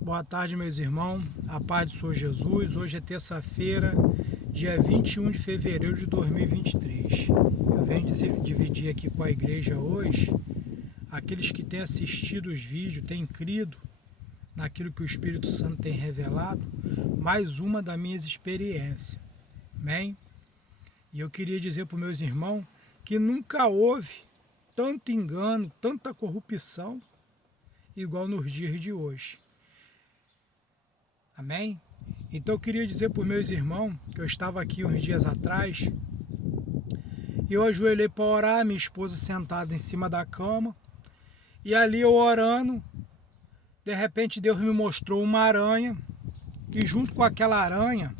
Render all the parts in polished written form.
Boa tarde, meus irmãos. A paz do Senhor Jesus. Hoje é terça-feira, dia 21 de fevereiro de 2023. Eu venho dividir aqui com a igreja hoje, aqueles que têm assistido os vídeos, têm crido naquilo que o Espírito Santo tem revelado, mais uma das minhas experiências. Amém? E eu queria dizer para os meus irmãos que nunca houve tanto engano, tanta corrupção, igual nos dias de hoje. Amém? Então eu queria dizer para os meus irmãos que eu estava aqui uns dias atrás e eu ajoelhei para orar, minha esposa sentada em cima da cama, e ali eu orando, de repente Deus me mostrou uma aranha, e junto com aquela aranha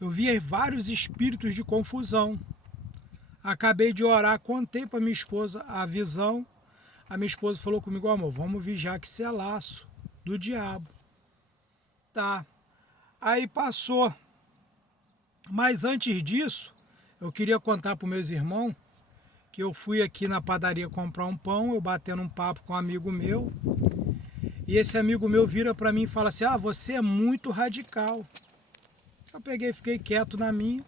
eu via vários espíritos de confusão. Acabei de orar, contei para minha esposa a visão. A minha esposa falou comigo: amor, vamos vigiar que isso é laço do diabo. Tá. Aí passou. Mas antes disso, eu queria contar para os meus irmãos que eu fui aqui na padaria comprar um pão, eu batendo um papo com um amigo meu, e esse amigo meu vira para mim e fala assim: você é muito radical. Eu peguei e fiquei quieto na minha.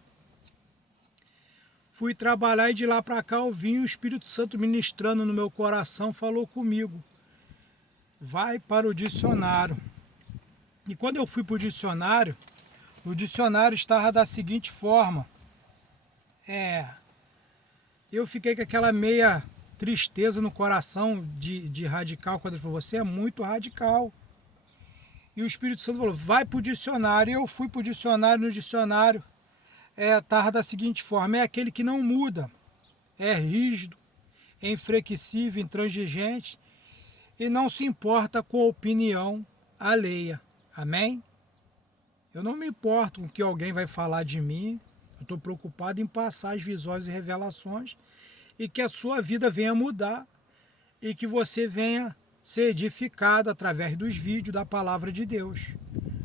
Fui trabalhar e de lá para cá eu vim, o Espírito Santo ministrando no meu coração falou comigo: vai para o dicionário. E quando eu fui para o dicionário estava da seguinte forma. Eu fiquei com aquela meia tristeza no coração de radical, quando ele falou: você é muito radical. E o Espírito Santo falou: vai para o dicionário. E eu fui para o dicionário, no dicionário estava da seguinte forma: é aquele que não muda, é rígido, é inflexível, intransigente e não se importa com a opinião alheia. Amém? Eu não me importo com o que alguém vai falar de mim. Eu estou preocupado em passar as visões e revelações e que a sua vida venha mudar e que você venha ser edificado através dos vídeos da palavra de Deus.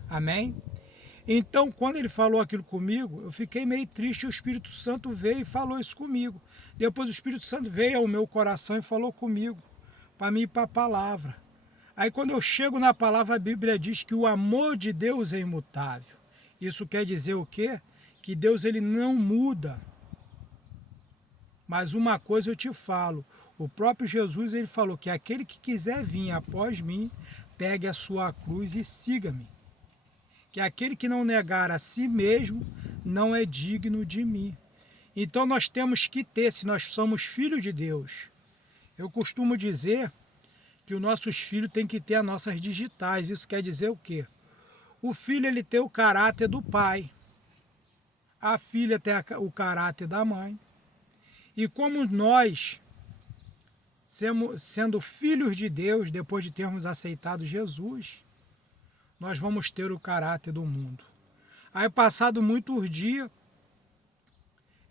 Amém? Então, quando ele falou aquilo comigo, eu fiquei meio triste. O Espírito Santo veio e falou isso comigo. Depois o Espírito Santo veio ao meu coração e falou comigo, para mim ir para a palavra. Aí quando eu chego na palavra, a Bíblia diz que o amor de Deus é imutável. Isso quer dizer o quê? Que Deus ele não muda. Mas uma coisa eu te falo, o próprio Jesus ele falou que aquele que quiser vir após mim, pegue a sua cruz e siga-me. Que aquele que não negar a si mesmo não é digno de mim. Então nós temos que ter, se nós somos filhos de Deus. Eu costumo dizer que os nossos filhos têm que ter as nossas digitais. Isso quer dizer o quê? O filho ele tem o caráter do pai. A filha tem o caráter da mãe. E como nós, sendo filhos de Deus, depois de termos aceitado Jesus, nós vamos ter o caráter do mundo. Aí, passado muitos dias,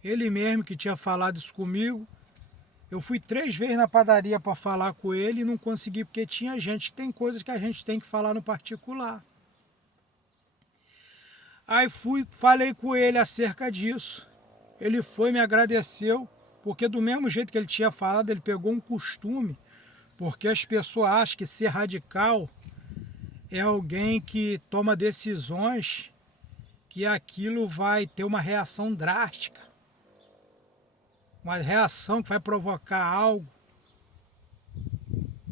ele mesmo que tinha falado isso comigo, eu fui 3 vezes na padaria para falar com ele e não consegui, porque tinha gente que tem coisas que a gente tem que falar no particular. Aí falei com ele acerca disso. Ele foi, me agradeceu, porque do mesmo jeito que ele tinha falado, ele pegou um costume, porque as pessoas acham que ser radical é alguém que toma decisões que aquilo vai ter uma reação drástica. Uma reação que vai provocar algo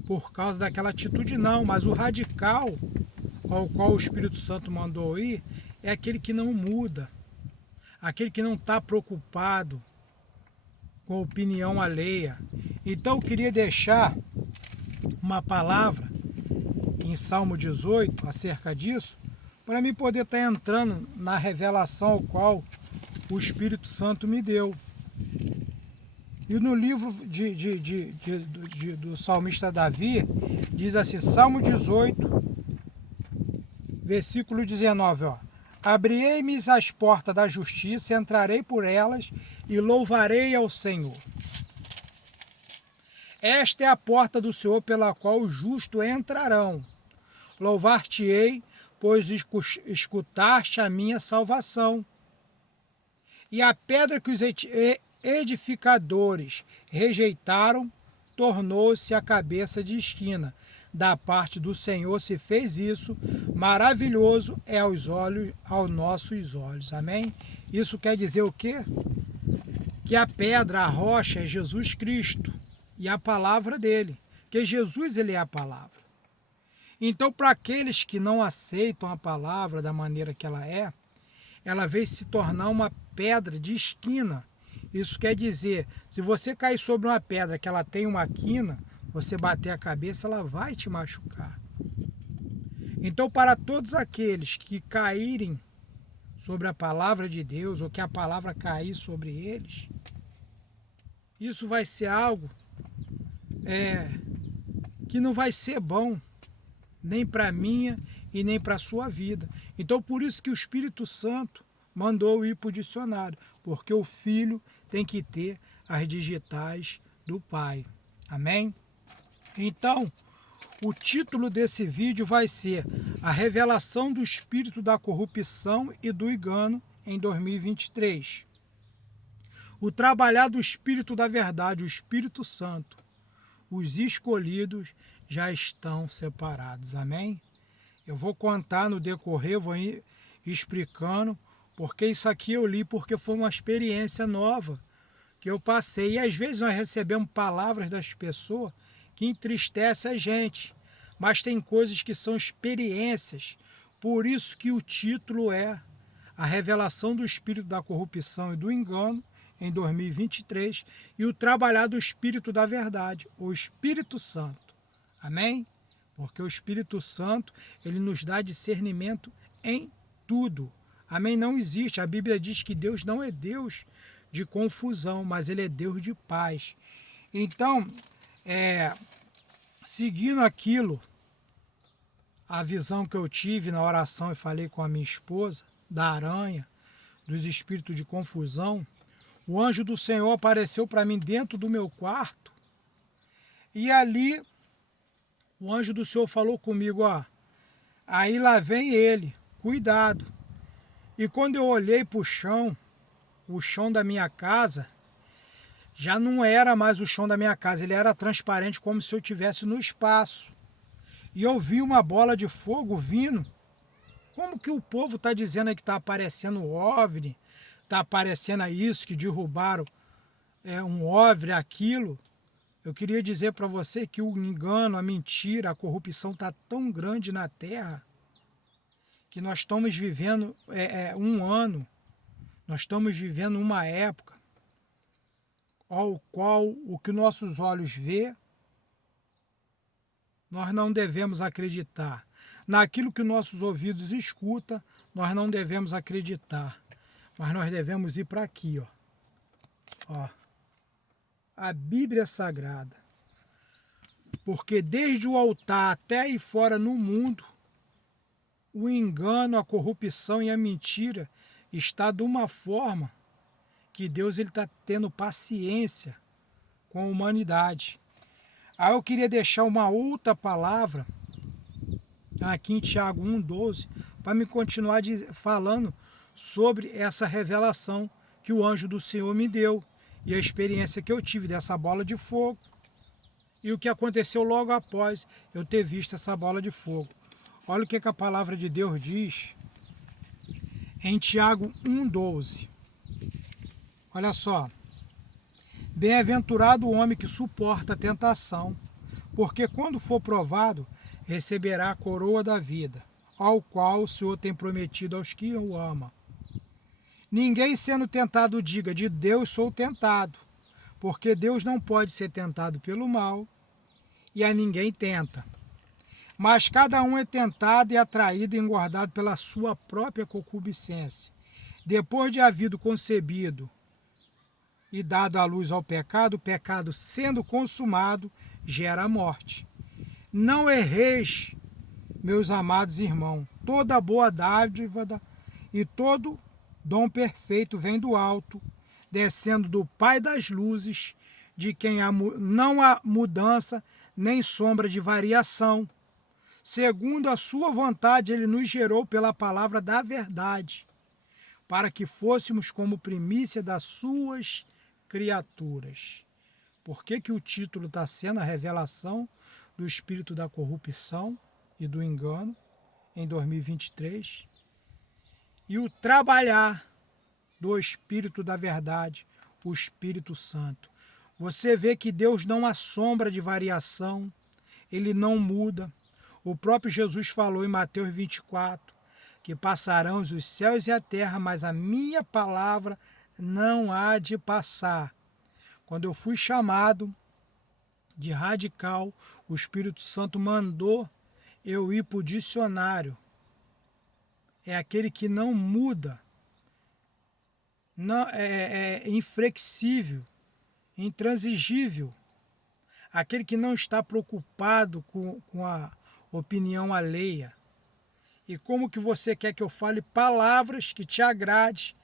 por causa daquela atitude, não. Mas o radical ao qual o Espírito Santo mandou ir é aquele que não muda, aquele que não está preocupado com a opinião alheia. Então eu queria deixar uma palavra em Salmo 18 acerca disso, para mim poder estar entrando na revelação ao qual o Espírito Santo me deu. E no livro do salmista Davi, diz assim, Salmo 18, versículo 19, abri-me as portas da justiça, entrarei por elas e louvarei ao Senhor. Esta é a porta do Senhor pela qual os justos entrarão. Louvar-te-ei, pois escutaste a minha salvação. E a pedra que os edificadores rejeitaram, tornou-se a cabeça de esquina. da parte do Senhor, se fez isso, maravilhoso é aos nossos olhos. Amém? Isso quer dizer o quê? Que a pedra, a rocha é Jesus Cristo e a palavra dele. Que Jesus, ele é a palavra. Então, para aqueles que não aceitam a palavra da maneira que ela veio se tornar uma pedra de esquina. Isso quer dizer, se você cair sobre uma pedra que ela tem uma quina, você bater a cabeça, ela vai te machucar. Então, para todos aqueles que caírem sobre a palavra de Deus, ou que a palavra cair sobre eles, isso vai ser algo que não vai ser bom, nem para a minha e nem para a sua vida. Então, por isso que o Espírito Santo mandou ir para o dicionário, porque o filho tem que ter as digitais do pai. Amém? Então, o título desse vídeo vai ser A Revelação do Espírito da Corrupção e do Engano em 2023. O trabalhar do Espírito da Verdade, o Espírito Santo, os escolhidos já estão separados. Amém? Eu vou contar no decorrer, vou ir explicando, porque isso aqui eu li porque foi uma experiência nova que eu passei. E às vezes nós recebemos palavras das pessoas que entristecem a gente, mas tem coisas que são experiências. Por isso que o título é A Revelação do Espírito da Corrupção e do Engano em 2023 e o trabalhar do Espírito da Verdade, o Espírito Santo. Amém? Porque o Espírito Santo, ele nos dá discernimento em tudo. Amém? Não existe. A Bíblia diz que Deus não é Deus de confusão, mas ele é Deus de paz. Então, seguindo aquilo, a visão que eu tive na oração e falei com a minha esposa, da aranha, dos espíritos de confusão, o anjo do Senhor apareceu para mim dentro do meu quarto e ali o anjo do Senhor falou comigo, aí lá vem ele, cuidado. E quando eu olhei para o chão da minha casa, já não era mais o chão da minha casa, ele era transparente como se eu estivesse no espaço. E eu vi uma bola de fogo vindo. Como que o povo está dizendo aí que está aparecendo OVNI, está aparecendo isso, que derrubaram um OVNI, aquilo? Eu queria dizer para você que o engano, a mentira, a corrupção está tão grande na Terra que nós estamos vivendo um ano, nós estamos vivendo uma época ao qual o que nossos olhos vê, nós não devemos acreditar. Naquilo que nossos ouvidos escutam, nós não devemos acreditar. Mas nós devemos ir para aqui, ó. A Bíblia Sagrada. Porque desde o altar até aí fora no mundo, o engano, a corrupção e a mentira está de uma forma que Deus está tendo paciência com a humanidade. Aí eu queria deixar uma outra palavra aqui em Tiago 1,12 para me continuar falando sobre essa revelação que o anjo do Senhor me deu e a experiência que eu tive dessa bola de fogo e o que aconteceu logo após eu ter visto essa bola de fogo. Olha o que a palavra de Deus diz em Tiago 1,12. Olha só. Bem-aventurado o homem que suporta a tentação, porque quando for provado, receberá a coroa da vida, ao qual o Senhor tem prometido aos que o amam. Ninguém sendo tentado diga, de Deus sou tentado, porque Deus não pode ser tentado pelo mal, e a ninguém tenta. Mas cada um é tentado e atraído e engordado pela sua própria concupiscência. Depois de havido concebido e dado à luz ao pecado, o pecado sendo consumado, gera a morte. Não erreis, meus amados irmãos, toda boa dádiva e todo dom perfeito vem do alto, descendo do Pai das luzes, de quem não há mudança nem sombra de variação. Segundo a sua vontade, ele nos gerou pela palavra da verdade, para que fôssemos como primícia das suas criaturas. Por que o título está sendo a revelação do espírito da corrupção e do engano em 2023 e o trabalhar do Espírito da verdade, o Espírito Santo. Você vê que Deus não há sombra de variação, Ele não muda. O próprio Jesus falou em Mateus 24, que passarão os céus e a terra, mas a minha palavra não há de passar. Quando eu fui chamado de radical, o Espírito Santo mandou eu ir para o dicionário. É aquele que não muda, não, é inflexível, intransigível, aquele que não está preocupado com a opinião alheia. E como que você quer que eu fale palavras que te agrade,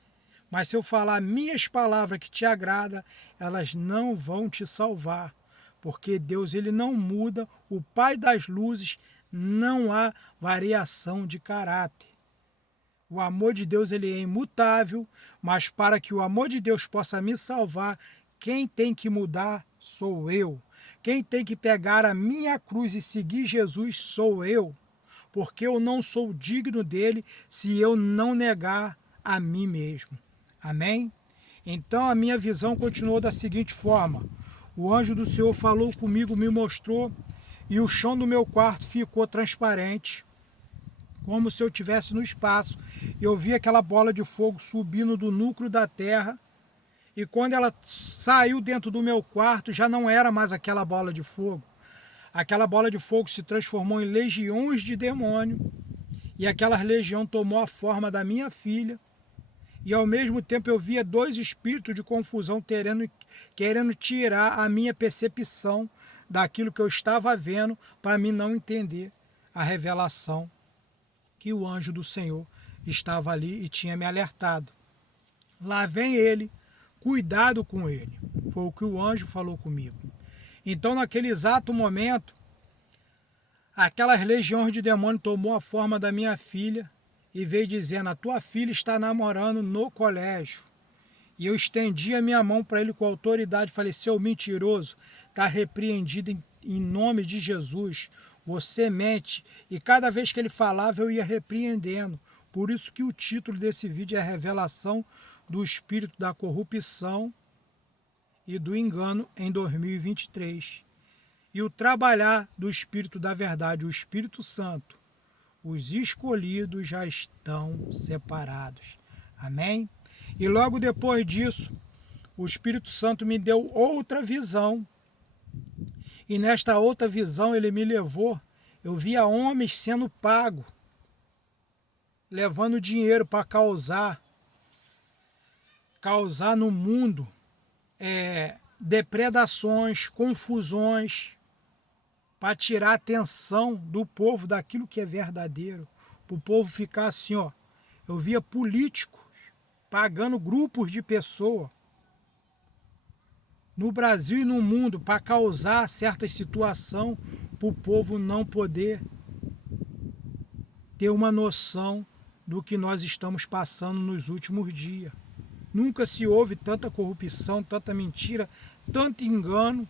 mas se eu falar minhas palavras que te agrada, elas não vão te salvar, porque Deus ele não muda, o Pai das luzes, não há variação de caráter. O amor de Deus ele é imutável, mas para que o amor de Deus possa me salvar, quem tem que mudar sou eu. Quem tem que pegar a minha cruz e seguir Jesus sou eu, porque eu não sou digno dele se eu não negar a mim mesmo. Amém? Então a minha visão continuou da seguinte forma. O anjo do Senhor falou comigo, me mostrou, e o chão do meu quarto ficou transparente, como se eu estivesse no espaço. Eu vi aquela bola de fogo subindo do núcleo da terra, e quando ela saiu dentro do meu quarto, já não era mais aquela bola de fogo. Aquela bola de fogo se transformou em legiões de demônio, e aquela legião tomou a forma da minha filha, e ao mesmo tempo eu via dois espíritos de confusão querendo tirar a minha percepção daquilo que eu estava vendo, para mim não entender a revelação que o anjo do Senhor estava ali e tinha me alertado. Lá vem ele, cuidado com ele. Foi o que o anjo falou comigo. Então, naquele exato momento, aquelas legiões de demônio tomou a forma da minha filha e veio dizendo, a tua filha está namorando no colégio. E eu estendi a minha mão para ele com autoridade, falei, seu mentiroso, está repreendido em nome de Jesus. Você mente. E cada vez que ele falava, eu ia repreendendo. Por isso que o título desse vídeo é a revelação do espírito da corrupção e do engano em 2023. E o trabalhar do espírito da verdade, o Espírito Santo. Os escolhidos já estão separados. Amém? E logo depois disso, o Espírito Santo me deu outra visão. E nesta outra visão ele me levou, eu via homens sendo pagos, levando dinheiro para causar no mundo depredações, confusões, para tirar a atenção do povo daquilo que é verdadeiro, para o povo ficar assim, ó. Eu via políticos pagando grupos de pessoas no Brasil e no mundo para causar certas situações para o povo não poder ter uma noção do que nós estamos passando nos últimos dias. Nunca se houve tanta corrupção, tanta mentira, tanto engano,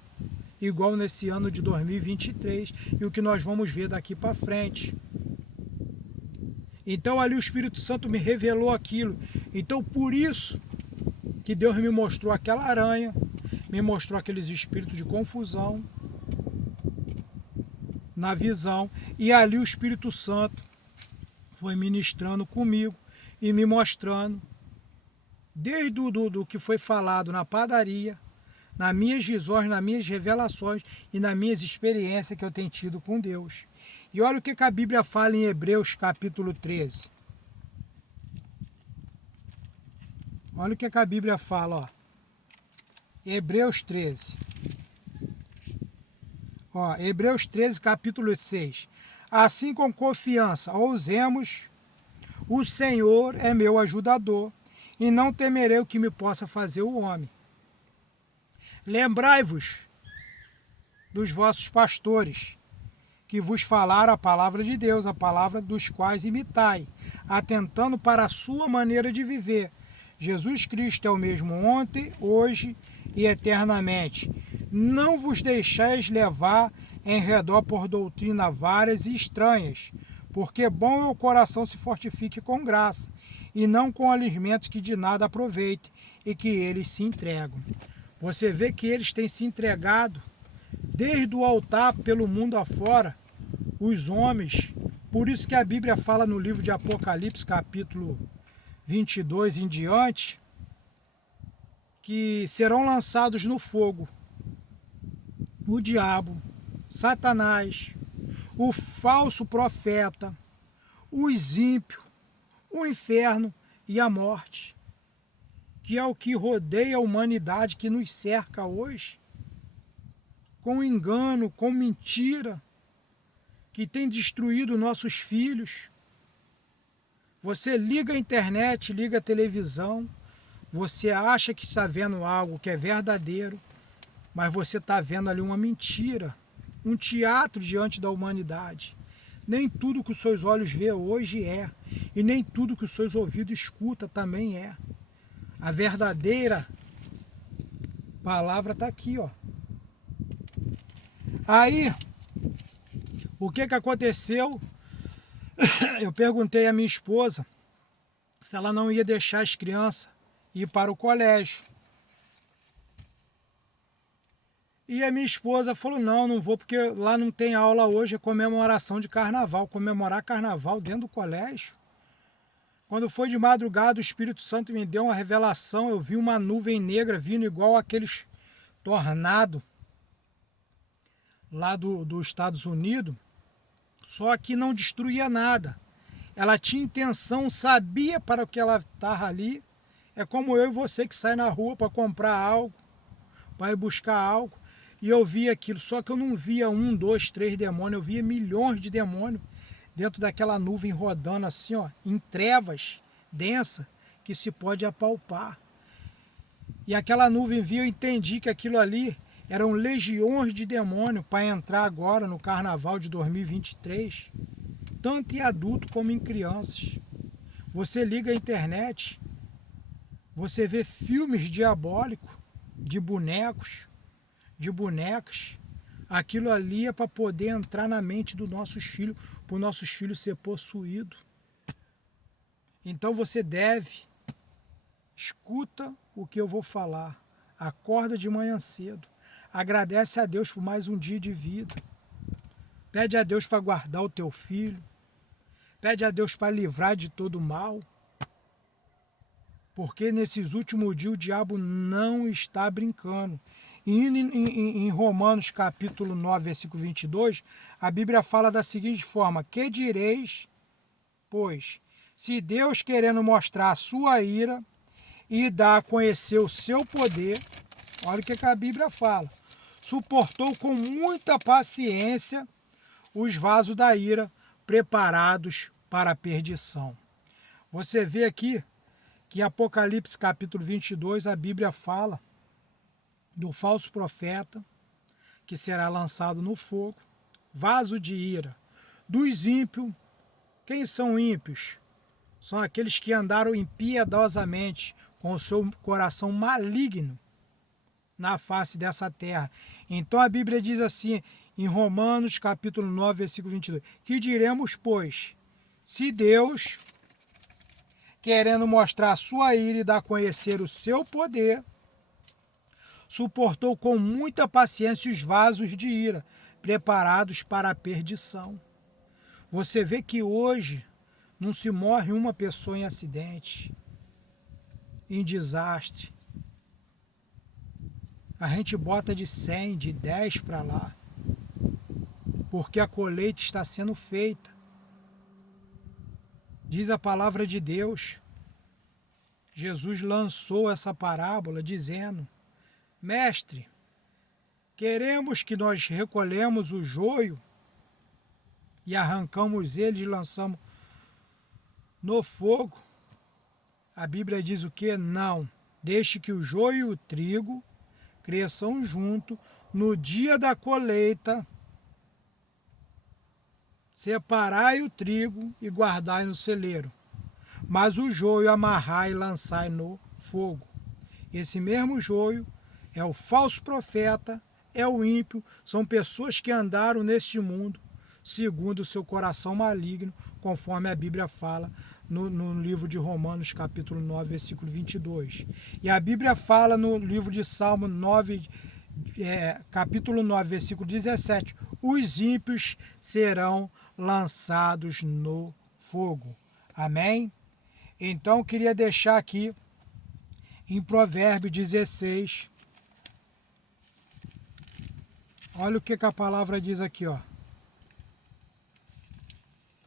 igual nesse ano de 2023 e o que nós vamos ver daqui para frente. Então ali o Espírito Santo me revelou aquilo. Então por isso que Deus me mostrou aquela aranha, me mostrou aqueles espíritos de confusão na visão, e ali o Espírito Santo foi ministrando comigo e me mostrando desde do que foi falado na padaria, nas minhas visões, nas minhas revelações e nas minhas experiências que eu tenho tido com Deus. E olha o que a Bíblia fala em Hebreus capítulo 13. Olha o que a Bíblia fala, ó. Hebreus 13. Ó, Hebreus 13, capítulo 6. Assim com confiança ousemos, o Senhor é meu ajudador, e não temerei o que me possa fazer o homem. Lembrai-vos dos vossos pastores, que vos falaram a palavra de Deus, a palavra dos quais imitai, atentando para a sua maneira de viver. Jesus Cristo é o mesmo ontem, hoje e eternamente. Não vos deixeis levar em redor por doutrina várias e estranhas, porque bom é o coração se fortifique com graça, e não com alimentos que de nada aproveitem, e que eles se entregam. Você vê que eles têm se entregado, desde o altar pelo mundo afora, os homens. Por isso que a Bíblia fala no livro de Apocalipse, capítulo 22 em diante, que serão lançados no fogo o diabo, Satanás, o falso profeta, os ímpios, o inferno e a morte, que é o que rodeia a humanidade, que nos cerca hoje, com engano, com mentira, que tem destruído nossos filhos. Você liga a internet, liga a televisão, você acha que está vendo algo que é verdadeiro, mas você está vendo ali uma mentira, um teatro diante da humanidade. Nem tudo que os seus olhos vê hoje é, e nem tudo que os seus ouvidos escuta também é. A verdadeira palavra está aqui, ó. Aí, o que aconteceu? Eu perguntei à minha esposa se ela não ia deixar as crianças ir para o colégio. E a minha esposa falou, não vou, porque lá não tem aula hoje, é comemoração de carnaval, comemorar carnaval dentro do colégio. Quando foi de madrugada, o Espírito Santo me deu uma revelação, eu vi uma nuvem negra vindo igual aqueles tornados lá dos Estados Unidos, só que não destruía nada. Ela tinha intenção, sabia para o que ela estava ali. É como eu e você que sai na rua para comprar algo, para ir buscar algo. E eu via aquilo, só que eu não via 1, 2, 3 demônios, eu via milhões de demônios dentro daquela nuvem rodando assim, ó, em trevas densa que se pode apalpar. E aquela nuvem vinha, eu entendi que aquilo ali eram legiões de demônios para entrar agora no carnaval de 2023, tanto em adulto como em crianças. Você liga a internet, você vê filmes diabólicos de bonecos, de bonecas. Aquilo ali é para poder entrar na mente dos nossos filhos, para os nossos filhos ser possuídos. Então você escuta o que eu vou falar, acorda de manhã cedo, agradece a Deus por mais um dia de vida, pede a Deus para guardar o teu filho, pede a Deus para livrar de todo mal, porque nesses últimos dias o diabo não está brincando. E em Romanos capítulo 9, versículo 22, a Bíblia fala da seguinte forma, que direis, pois, se Deus querendo mostrar a sua ira e dar a conhecer o seu poder, olha o que a Bíblia fala, suportou com muita paciência os vasos da ira preparados para a perdição. Você vê aqui que em Apocalipse capítulo 22 a Bíblia fala do falso profeta que será lançado no fogo, vaso de ira, dos ímpios. Quem são ímpios? São aqueles que andaram impiedosamente com o seu coração maligno na face dessa terra. Então a Bíblia diz assim, em Romanos capítulo 9, versículo 22, que diremos, pois, se Deus, querendo mostrar a sua ira e dar a conhecer o seu poder, suportou com muita paciência os vasos de ira, preparados para a perdição. Você vê que hoje não se morre uma pessoa em acidente, em desastre. A gente bota de 100, de 10 para lá, porque a colheita está sendo feita. Diz a palavra de Deus, Jesus lançou essa parábola dizendo, mestre, queremos que nós recolhemos o joio e arrancamos ele e lançamos no fogo. A Bíblia diz o quê? Não, deixe que o joio e o trigo cresçam junto. No dia da colheita, separai o trigo e guardai no celeiro, mas o joio amarrai e lançai no fogo. Esse mesmo joio é o falso profeta, é o ímpio, são pessoas que andaram neste mundo segundo o seu coração maligno, conforme a Bíblia fala no livro de Romanos, capítulo 9, versículo 22. E a Bíblia fala no livro de Salmo 9, capítulo 9, versículo 17, os ímpios serão lançados no fogo. Amém? Então, queria deixar aqui em Provérbios 16, olha o que a palavra diz aqui, ó.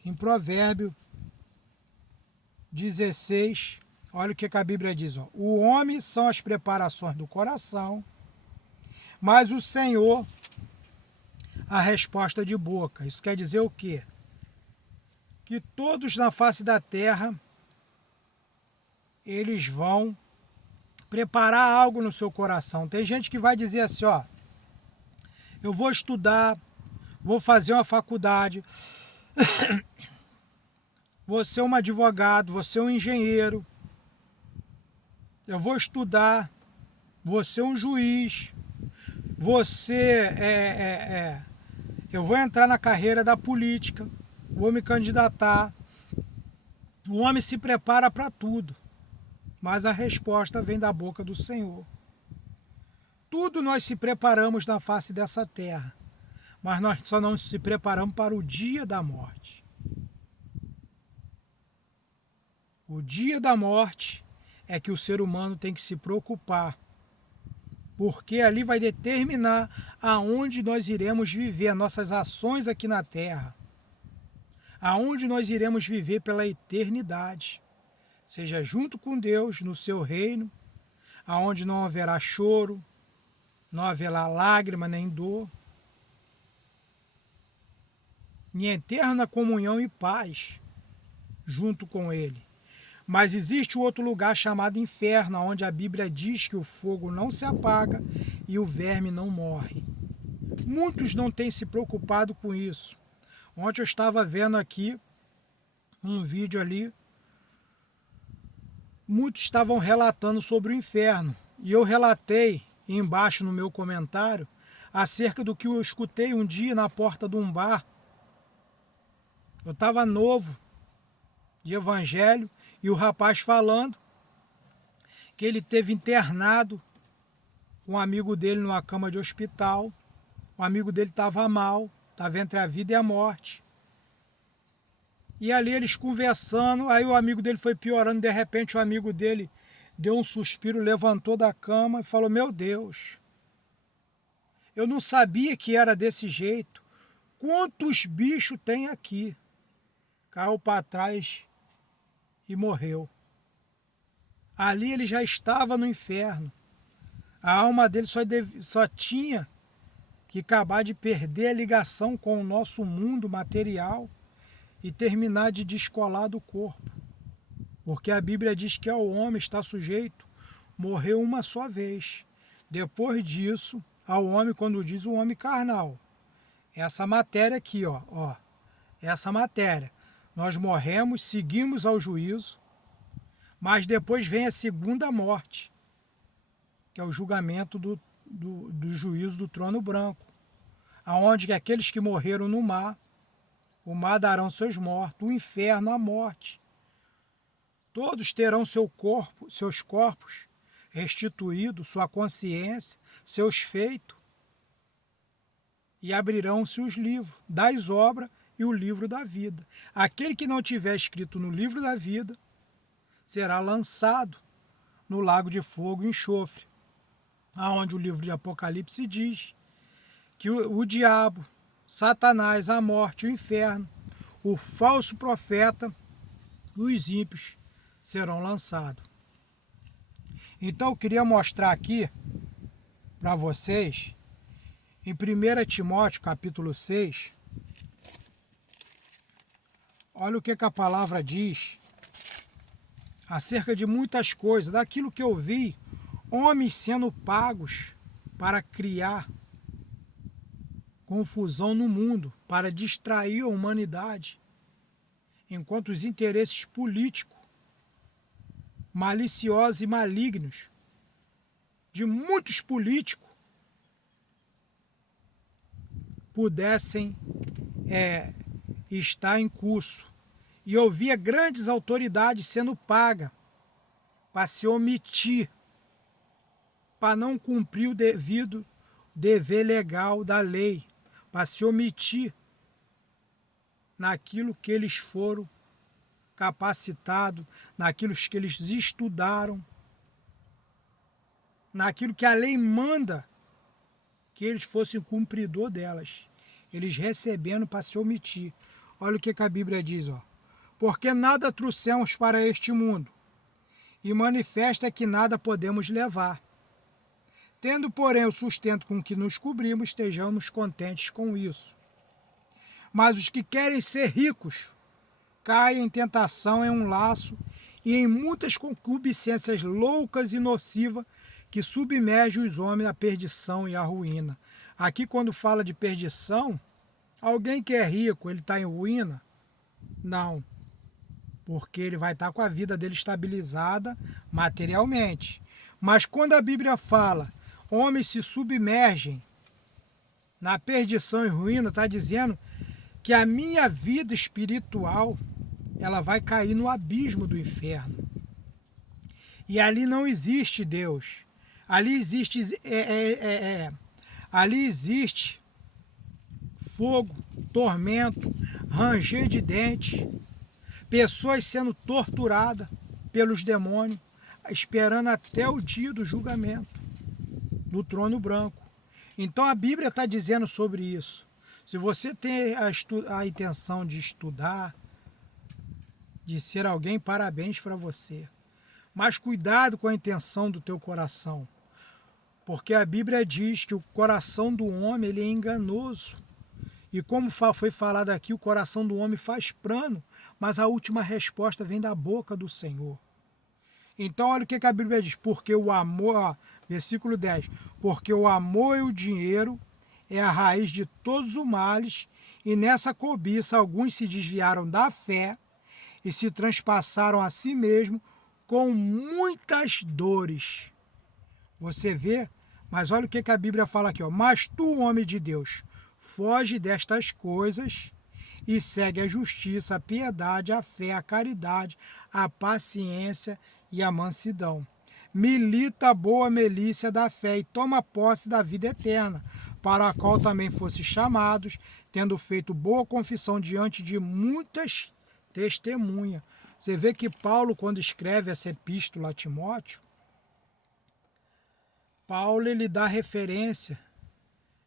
Em Provérbio 16, olha o que a Bíblia diz, ó. O homem são as preparações do coração, mas o Senhor a resposta de boca. Isso quer dizer o quê? Que todos na face da terra, eles vão preparar algo no seu coração. Tem gente que vai dizer assim, ó, eu vou estudar, vou fazer uma faculdade, vou ser um advogado, vou ser um engenheiro, eu vou estudar, vou ser um juiz, eu vou entrar na carreira da política, vou me candidatar. O homem se prepara para tudo, mas a resposta vem da boca do Senhor. Tudo nós se preparamos na face dessa terra, mas nós só não se preparamos para o dia da morte. O dia da morte é que o ser humano tem que se preocupar, porque ali vai determinar aonde nós iremos viver, nossas ações aqui na terra, aonde nós iremos viver pela eternidade, seja junto com Deus no seu reino, aonde não haverá choro, não haverá lágrima nem dor, em eterna comunhão e paz junto com Ele. Mas existe outro lugar chamado inferno, onde a Bíblia diz que o fogo não se apaga e o verme não morre. Muitos não têm se preocupado com isso. Ontem eu estava vendo aqui um vídeo ali, muitos estavam relatando sobre o inferno. E eu relatei embaixo no meu comentário acerca do que eu escutei um dia na porta de um bar. Eu estava novo de evangelho e o rapaz falando que ele teve internado com um amigo dele numa cama de hospital. O amigo dele estava mal, estava entre a vida e a morte. E ali eles conversando, aí o amigo dele foi piorando, de repente o amigo dele deu um suspiro, levantou da cama e falou, meu Deus, eu não sabia que era desse jeito. Quantos bichos tem aqui? Caiu para trás e morreu. Ali ele já estava no inferno. A alma dele só tinha que acabar de perder a ligação com o nosso mundo material e terminar de descolar do corpo. Porque a Bíblia diz que ao homem está sujeito morrer uma só vez. Depois disso, ao homem, quando diz o homem carnal, essa matéria aqui, ó, essa matéria, nós morremos, seguimos ao juízo, mas depois vem a segunda morte, que é o julgamento do juízo do trono branco, aonde aqueles que morreram no mar, o mar darão seus mortos, o inferno a morte. Todos terão seus corpos restituídos, sua consciência, seus feitos, e abrirão-se os livros das obras e o livro da vida. Aquele que não tiver escrito no livro da vida será lançado no lago de fogo e enxofre, aonde o livro de Apocalipse diz que o diabo, Satanás, a morte, o inferno, o falso profeta e os ímpios serão lançados. Então eu queria mostrar aqui para vocês, em 1 Timóteo capítulo 6, olha o que a palavra diz acerca de muitas coisas, daquilo que eu vi, homens sendo pagos para criar confusão no mundo, para distrair a humanidade, enquanto os interesses políticos, maliciosos e malignos de muitos políticos pudessem estar em curso. E eu via grandes autoridades sendo pagas para se omitir, para não cumprir o devido dever legal da lei, para se omitir naquilo que eles foram capacitados, naquilo que eles estudaram, naquilo que a lei manda que eles fossem cumpridor delas. Eles recebendo para se omitir. Olha o que a Bíblia diz, ó. Porque nada trouxemos para este mundo, e manifesta que nada podemos levar. Tendo, porém, o sustento com que nos cobrimos, estejamos contentes com isso. Mas os que querem ser ricos caem em tentação, em um laço e em muitas concupiscências loucas e nocivas que submergem os homens à perdição e à ruína. Aqui, quando fala de perdição, alguém que é rico, ele está em ruína? Não, porque ele vai estar com a vida dele estabilizada materialmente. Mas quando a Bíblia fala, homens se submergem na perdição e ruína, está dizendo que a minha vida espiritual ela vai cair no abismo do inferno. E ali não existe Deus. Ali existe fogo, tormento, ranger de dentes, pessoas sendo torturadas pelos demônios, esperando até o dia do julgamento, do trono branco. Então a Bíblia está dizendo sobre isso. Se você tem a intenção de estudar, de ser alguém, parabéns para você. Mas cuidado com a intenção do teu coração. Porque a Bíblia diz que o coração do homem ele é enganoso. E como foi falado aqui, o coração do homem faz plano, mas a última resposta vem da boca do Senhor. Então olha o que a Bíblia diz. Porque o amor, ó, versículo 10. Porque o amor e o dinheiro é a raiz de todos os males, e nessa cobiça alguns se desviaram da fé e se transpassaram a si mesmos com muitas dores. Você vê? Mas olha o que a Bíblia fala aqui, ó. Mas tu, homem de Deus, foge destas coisas e segue a justiça, a piedade, a fé, a caridade, a paciência e a mansidão. Milita a boa milícia da fé e toma posse da vida eterna, para a qual também fosse chamados, tendo feito boa confissão diante de muitas testemunhas. Você vê que Paulo, quando escreve essa epístola a Timóteo, Paulo ele dá referência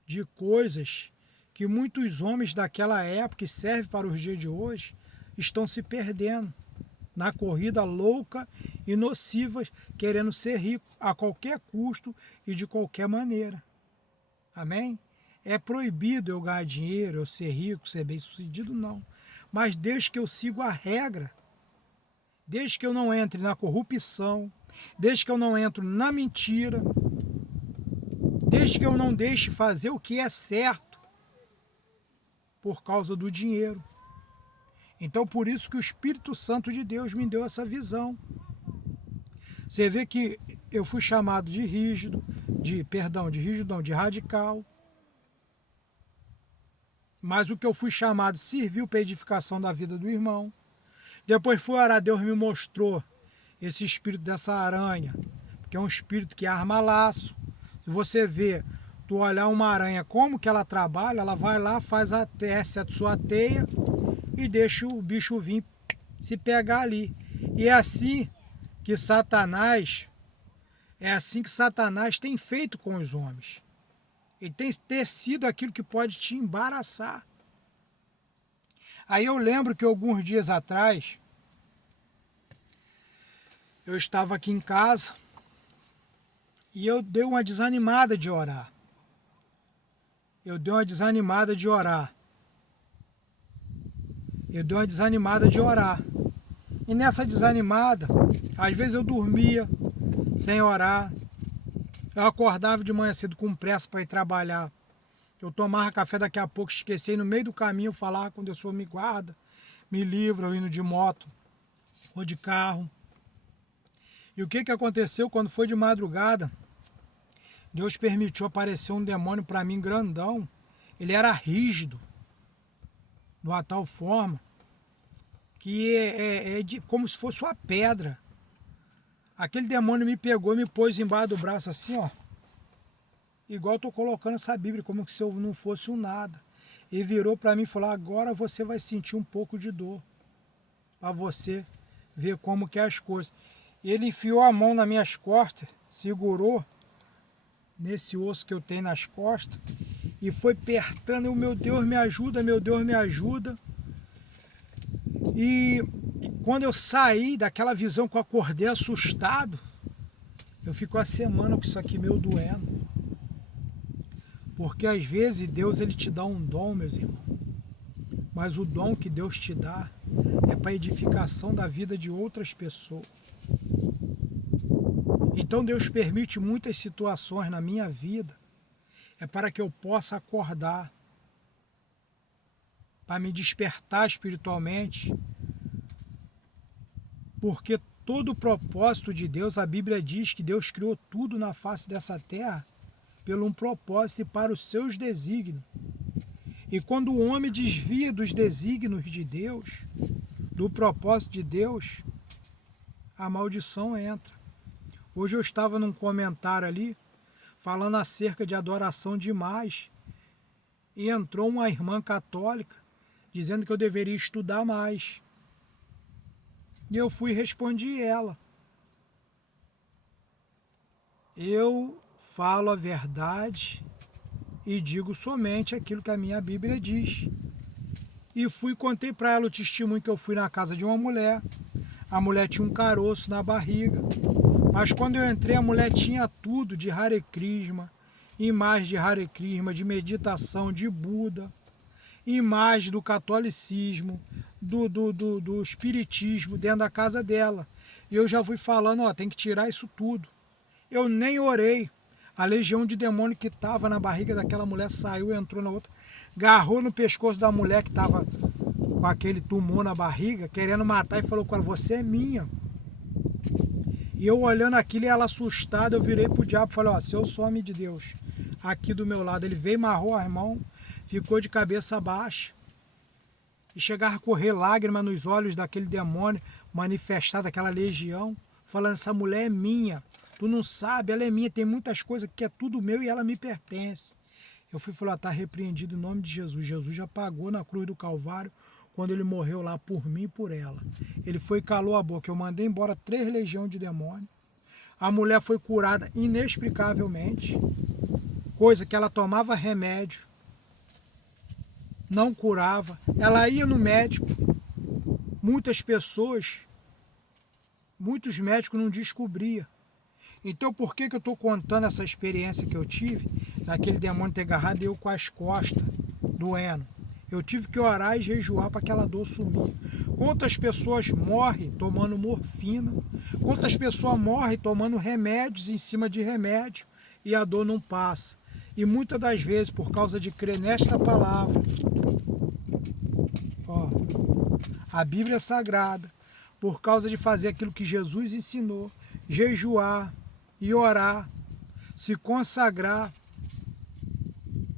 de coisas que muitos homens daquela época, que servem para os dias de hoje, estão se perdendo na corrida louca e nociva, querendo ser rico a qualquer custo e de qualquer maneira. Amém? É proibido eu ganhar dinheiro, eu ser rico, ser bem-sucedido? Não. Mas desde que eu sigo a regra, desde que eu não entre na corrupção, desde que eu não entro na mentira, desde que eu não deixe fazer o que é certo por causa do dinheiro. Então, por isso que o Espírito Santo de Deus me deu essa visão. Você vê que eu fui chamado de rígido, de radical. Mas o que eu fui chamado serviu para a edificação da vida do irmão. Depois fui orar, Deus me mostrou esse espírito dessa aranha, que é um espírito que arma laço. Se você vê, tu olhar uma aranha, como que ela trabalha, ela vai lá, faz a sua teia e deixa o bicho vir se pegar ali. E é assim que Satanás tem feito com os homens. Ele tem tecido aquilo que pode te embaraçar. Aí eu lembro que alguns dias atrás, eu estava aqui em casa e eu dei uma desanimada de orar. E nessa desanimada, às vezes eu dormia sem orar. Eu acordava de manhã cedo com pressa para ir trabalhar. Eu tomava café, daqui a pouco esqueci, e no meio do caminho eu falava com Deus: Senhor, me guarda, me livra, eu indo de moto ou de carro. E o que aconteceu quando foi de madrugada? Deus permitiu aparecer um demônio para mim grandão. ele era rígido, de uma tal forma que como se fosse uma pedra. Aquele demônio me pegou e me pôs embaixo do braço assim, ó. Igual eu tô colocando essa Bíblia, como se eu não fosse um nada. E virou para mim e falou, agora você vai sentir um pouco de dor. Para você ver como que é as coisas. Ele enfiou a mão nas minhas costas, segurou nesse osso que eu tenho nas costas e foi apertando. Eu, meu Deus, me ajuda, meu Deus, me ajuda. E quando eu saí daquela visão que eu acordei assustado, eu fico a semana com isso aqui meio doendo. Porque às vezes Deus ele te dá um dom, meus irmãos. Mas o dom que Deus te dá é para edificação da vida de outras pessoas. Então Deus permite muitas situações na minha vida, é para que eu possa acordar, para me despertar espiritualmente, porque todo o propósito de Deus, a Bíblia diz que Deus criou tudo na face dessa terra pelo um propósito e para os seus desígnios. E quando o homem desvia dos desígnios de Deus, do propósito de Deus, a maldição entra. Hoje eu estava num comentário ali, falando acerca de adoração demais, e entrou uma irmã católica, dizendo que eu deveria estudar mais. E eu fui e respondi ela. Eu falo a verdade e digo somente aquilo que a minha Bíblia diz. E fui e contei para ela o testemunho que eu fui na casa de uma mulher. A mulher tinha um caroço na barriga. Mas quando eu entrei, a mulher tinha tudo de Hare Krishna, imagem de Hare Krishna, de meditação, de Buda, imagem do catolicismo, do espiritismo dentro da casa dela. E eu já fui falando, ó, tem que tirar isso tudo. Eu nem orei. A legião de demônio que estava na barriga daquela mulher saiu, entrou na outra, agarrou no pescoço da mulher que estava com aquele tumor na barriga, querendo matar, e falou com ela, você é minha. E eu olhando aquilo e ela assustada, eu virei pro diabo e falei, ó, se eu sou homem de Deus, aqui do meu lado, ele veio, amarrou as mãos, ficou de cabeça baixa, e chegava a correr lágrimas nos olhos daquele demônio manifestado, daquela legião, falando, essa mulher é minha, tu não sabe, ela é minha, tem muitas coisas que é tudo meu e ela me pertence. Eu fui falar, tá repreendido em nome de Jesus. Jesus já pagou na cruz do Calvário, quando ele morreu lá por mim e por ela. Ele foi e calou a boca. Eu mandei embora 3 legiões de demônio. A mulher foi curada inexplicavelmente, coisa que ela tomava remédio, não curava. Ela ia no médico, muitas pessoas, muitos médicos não descobriam. Então por que eu estou contando essa experiência que eu tive, daquele demônio ter agarrado eu com as costas, doendo? Eu tive que orar e jejuar para aquela dor sumir. Quantas pessoas morrem tomando morfina, quantas pessoas morrem tomando remédios em cima de remédio e a dor não passa. E muitas das vezes, por causa de crer nesta palavra, ó, a Bíblia é sagrada, por causa de fazer aquilo que Jesus ensinou, jejuar e orar, se consagrar,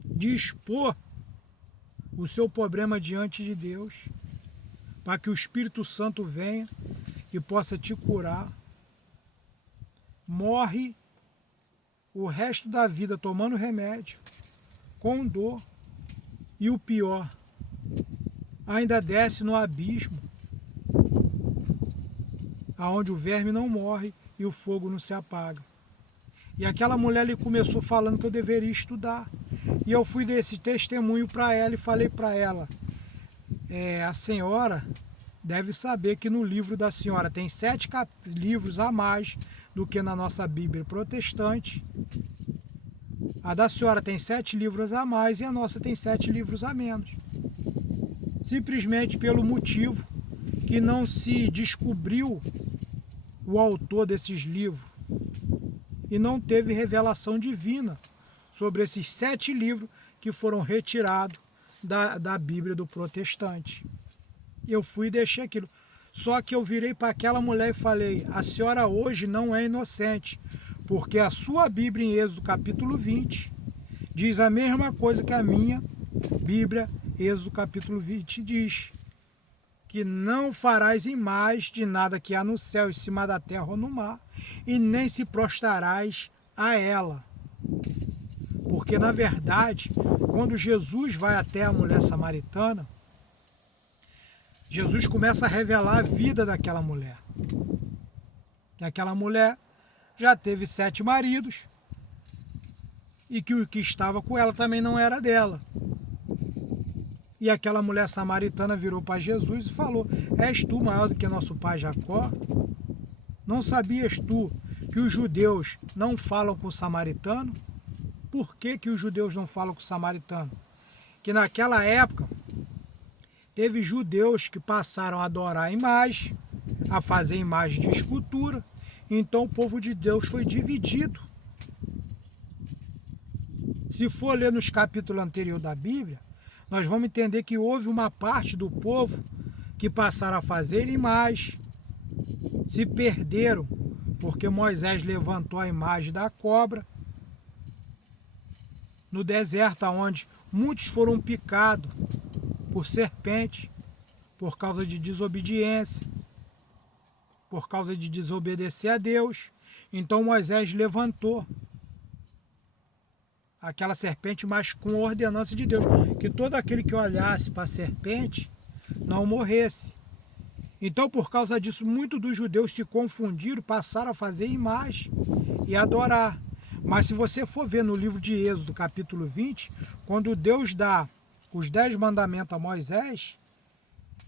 dispor o seu problema diante de Deus, para que o Espírito Santo venha e possa te curar. Morre o resto da vida tomando remédio, com dor, e o pior, ainda desce no abismo, aonde o verme não morre e o fogo não se apaga. E aquela mulher ali começou falando que eu deveria estudar. E eu fui desse testemunho para ela e falei para ela, a senhora deve saber que no livro da senhora tem 7 livros a mais do que na nossa Bíblia protestante. A da senhora tem 7 livros a mais e a nossa tem 7 livros a menos. Simplesmente pelo motivo que não se descobriu o autor desses livros e não teve revelação divina sobre esses 7 livros que foram retirados da Bíblia do protestante. Eu fui e deixei aquilo. Só que eu virei para aquela mulher e falei, a senhora hoje não é inocente, porque a sua Bíblia em Êxodo capítulo 20 diz a mesma coisa que a minha Bíblia, Êxodo capítulo 20 diz que não farás imagem de nada que há no céu, em cima da terra ou no mar, e nem se prostrarás a ela. Porque, na verdade, quando Jesus vai até a mulher samaritana, Jesus começa a revelar a vida daquela mulher. Que aquela mulher já teve 7 maridos e que o que estava com ela também não era dela. E aquela mulher samaritana virou para Jesus e falou: és tu maior do que nosso pai Jacó? Não sabias tu que os judeus não falam com o samaritano? Por que os judeus não falam com o samaritano? Que naquela época teve judeus que passaram a adorar a imagem, a fazer imagem de escultura. Então o povo de Deus foi dividido. Se for ler nos capítulos anteriores da Bíblia, nós vamos entender que houve uma parte do povo que passaram a fazer imagem, se perderam, porque Moisés levantou a imagem da cobra no deserto, onde muitos foram picados por serpente, por causa de desobediência, por causa de desobedecer a Deus. Então Moisés levantou aquela serpente, mas com a ordenança de Deus, que todo aquele que olhasse para a serpente não morresse. Então, por causa disso, muitos dos judeus se confundiram, passaram a fazer imagem e adorar. Mas se você for ver no livro de Êxodo, capítulo 20, quando Deus dá os 10 mandamentos a Moisés,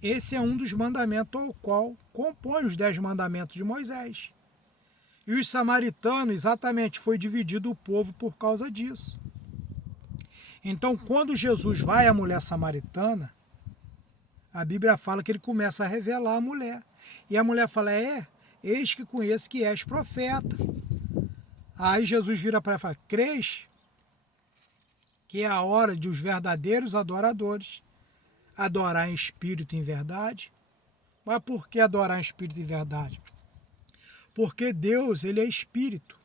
esse é um dos mandamentos ao qual compõe os 10 mandamentos de Moisés. E os samaritanos, exatamente, foi dividido o povo por causa disso. Então, quando Jesus vai à mulher samaritana, a Bíblia fala que ele começa a revelar a mulher. E a mulher fala: eis que conheço que és profeta. Aí Jesus vira para ela e fala: crês que é a hora de os verdadeiros adoradores adorar em espírito e em verdade? Mas por que adorar em espírito e em verdade? Porque Deus, ele é espírito.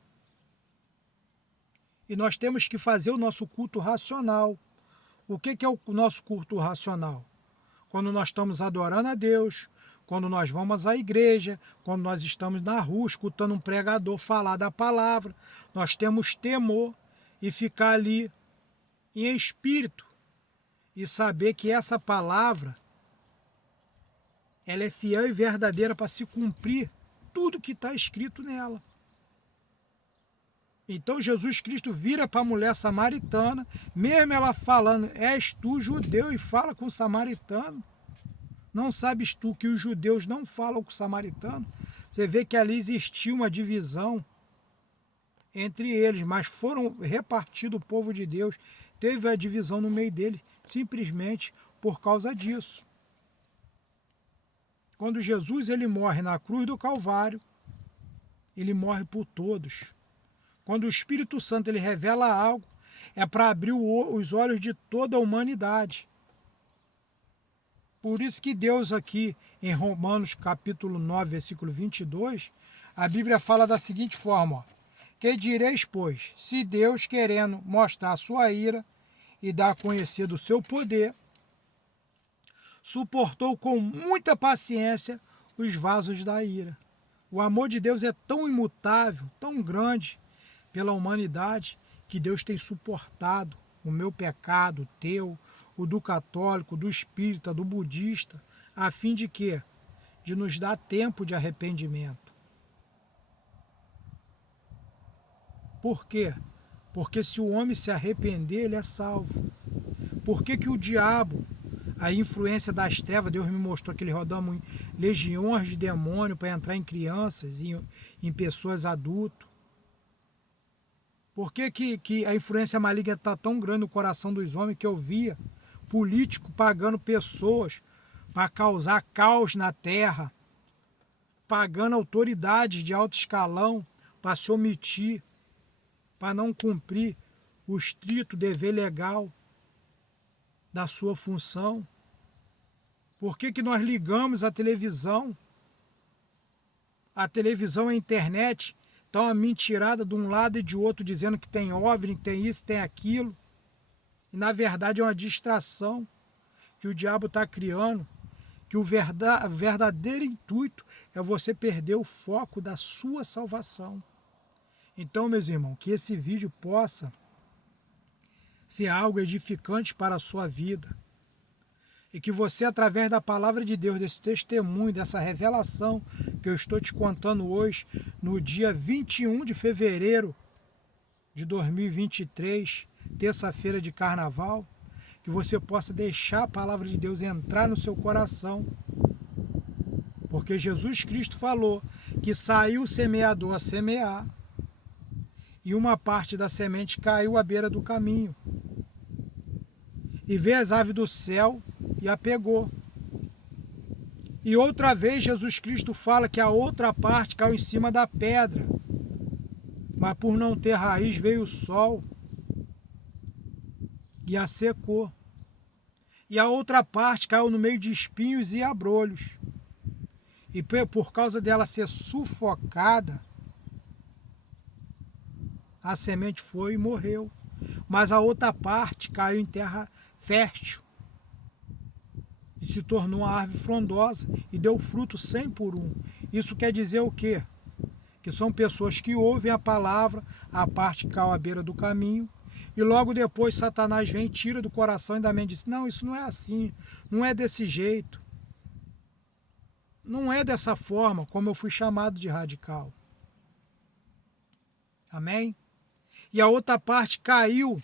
E nós temos que fazer o nosso culto racional. O que é o nosso culto racional? Quando nós estamos adorando a Deus, quando nós vamos à igreja, quando nós estamos na rua escutando um pregador falar da palavra, nós temos temor e ficar ali em espírito e saber que essa palavra ela é fiel e verdadeira para se cumprir tudo que está escrito nela. Então Jesus Cristo vira para a mulher samaritana, mesmo ela falando: és tu judeu e fala com o samaritano? Não sabes tu que os judeus não falam com o samaritano? Você vê que ali existia uma divisão entre eles, mas foram repartidos o povo de Deus. Teve a divisão no meio deles, simplesmente por causa disso. Quando Jesus ele morre na cruz do Calvário, ele morre por todos. Quando o Espírito Santo ele revela algo, é para abrir os olhos de toda a humanidade. Por isso que Deus aqui, em Romanos capítulo 9, versículo 22, a Bíblia fala da seguinte forma: que direis, pois, se Deus, querendo mostrar a sua ira e dar a conhecer do seu poder, suportou com muita paciência os vasos da ira. O amor de Deus é tão imutável, tão grande pela humanidade, que Deus tem suportado o meu pecado, o teu, o do católico, do espírita, do budista, a fim de quê? De nos dar tempo de arrependimento. Por quê? Porque se o homem se arrepender, ele é salvo. Por que o diabo, a influência das trevas, Deus me mostrou que ele rodava legiões de demônios para entrar em crianças, em pessoas adultas? Por que a influência maligna está tão grande no coração dos homens que eu via político pagando pessoas para causar caos na terra, pagando autoridades de alto escalão para se omitir, para não cumprir o estrito dever legal da sua função? Por que nós ligamos a televisão? A televisão e a internet estão a mentirada de um lado e de outro, dizendo que tem OVNI, que tem isso, tem aquilo. E na verdade é uma distração que o diabo está criando, que o verdadeiro intuito é você perder o foco da sua salvação. Então, meus irmãos, que esse vídeo possa ser algo edificante para a sua vida. E que você, através da palavra de Deus, desse testemunho, dessa revelação que eu estou te contando hoje, no dia 21 de fevereiro de 2023, terça-feira de carnaval, que você possa deixar a palavra de Deus entrar no seu coração. Porque Jesus Cristo falou que saiu o semeador a semear e uma parte da semente caiu à beira do caminho. E veio as aves do céu e a pegou. E outra vez Jesus Cristo fala que a outra parte caiu em cima da pedra. Mas por não ter raiz veio o sol e a secou. E a outra parte caiu no meio de espinhos e abrolhos. E por causa dela ser sufocada, a semente foi e morreu. Mas a outra parte caiu em terra fértil e se tornou uma árvore frondosa e deu fruto 100 por 1. Isso quer dizer o quê? Que são pessoas que ouvem a palavra, a parte cai à beira do caminho, e logo depois Satanás vem e tira do coração e da mente diz, não, isso não é assim, não é desse jeito, não é dessa forma como eu fui chamado de radical. Amém? E a outra parte caiu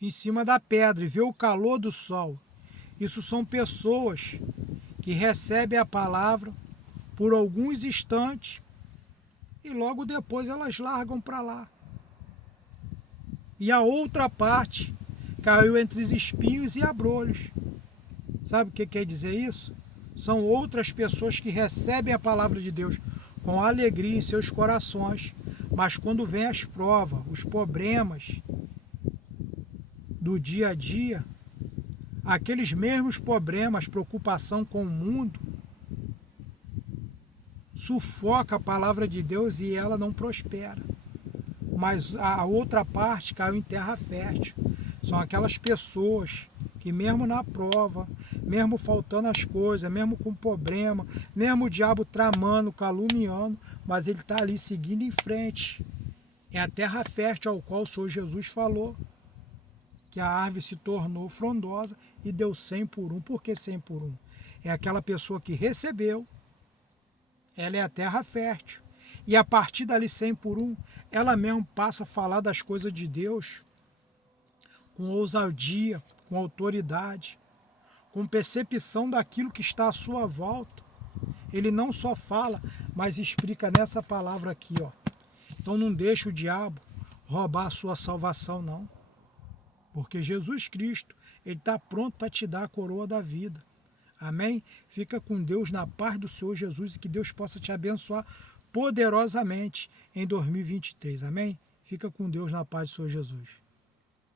em cima da pedra e vê o calor do sol. Isso são pessoas que recebem a palavra por alguns instantes e logo depois elas largam para lá. E a outra parte caiu entre os espinhos e abrolhos. Sabe o que quer dizer isso? São outras pessoas que recebem a palavra de Deus com alegria em seus corações, mas quando vem as provas, os problemas do dia a dia, aqueles mesmos problemas, preocupação com o mundo, sufoca a palavra de Deus e ela não prospera. Mas a outra parte caiu em terra fértil. São aquelas pessoas que mesmo na prova, mesmo faltando as coisas, mesmo com problema, mesmo o diabo tramando, caluniando, mas ele está ali seguindo em frente. É a terra fértil ao qual o Senhor Jesus falou que a árvore se tornou frondosa e deu 100 por 1. Por que 100 por 1? É aquela pessoa que recebeu, ela é a terra fértil. E a partir dali 100 por 1, ela mesmo passa a falar das coisas de Deus com ousadia, com autoridade, com percepção daquilo que está à sua volta. Ele não só fala, mas explica nessa palavra aqui, ó. Então não deixe o diabo roubar a sua salvação, não. Porque Jesus Cristo, ele está pronto para te dar a coroa da vida. Amém? Fica com Deus na paz do Senhor Jesus e que Deus possa te abençoar poderosamente em 2023. Amém? Fica com Deus na paz do Senhor Jesus.